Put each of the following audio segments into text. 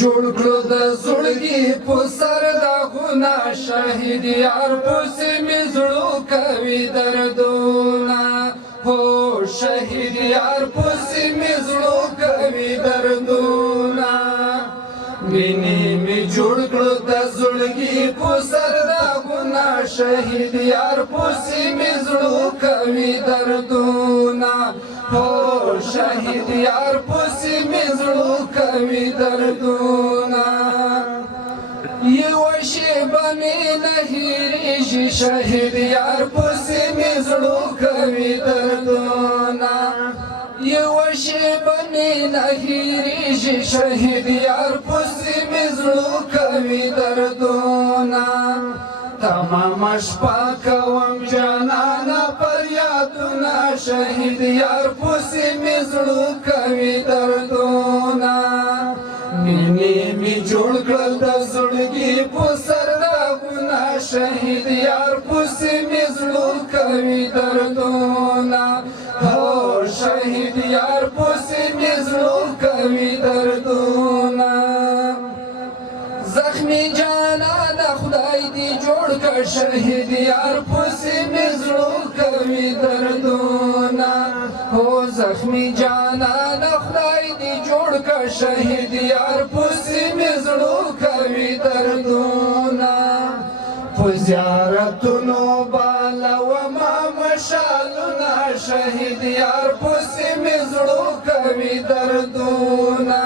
جوړ کړو د زړګي په سر داغونه شهید یار پسې مې زړو کوي دردونه هو شهید یار پسې مې زړو کوي دردونه ویني مې جوړ کړو د زړګي په سر داغونه شهید یار پسې مې زړو کوي دردونه هو شهید یار پسې مې زړو کوي دردونه یو شیبه مې نه هېرېږي شهید یار پسې مې زړو کوي دردونه یو شیبه مې نه هېرېږي شهید یار پسې مې زړو کوي دردونه تمامه شپه کوم جانانه فریادونه شهید یار پسې مې زړو کوي دردونه مینې مې جوړ کړل د زړګي په سر داغونه شهید یار پسې مې زړو کوي دردونه هو شهید یار پسې مې زړو کوي دردونه زخمی جانان خدای دی جوړ کړ شهید یار پسې مې زړو کوي دردونه هو زخمی جانان خدای دی جوړ کړ شهید یار پسې مې زړو کوي دردونه په زیارتونو بالومه مشالونه شهید یار پسې مې زړو کوي دردونه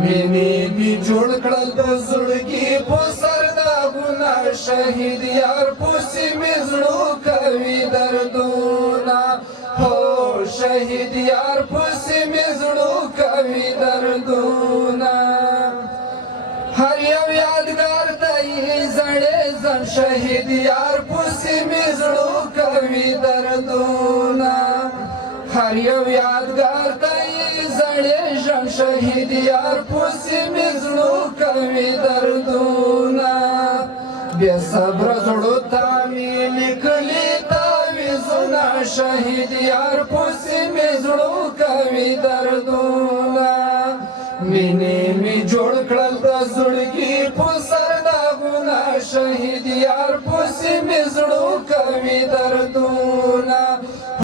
مینې مې جوړ کړل د زړګي په سر داغونه شهید یار پسې مې زړو کوي دردونه هو شهید یار پسې مې زړو کوي دردونه هر یو یادګار دی زړې زن شهید یار پسې مې زړو کوي دردونه هر یو یادګار دی زړې ژوند شهید یار پسې مې زړو کوي دردونه بې صبره زړو ته مې لیکلي تعویضونه شهید یار پسې مې زړو کوي دردونه مینې مې جوړ کړل د زړګي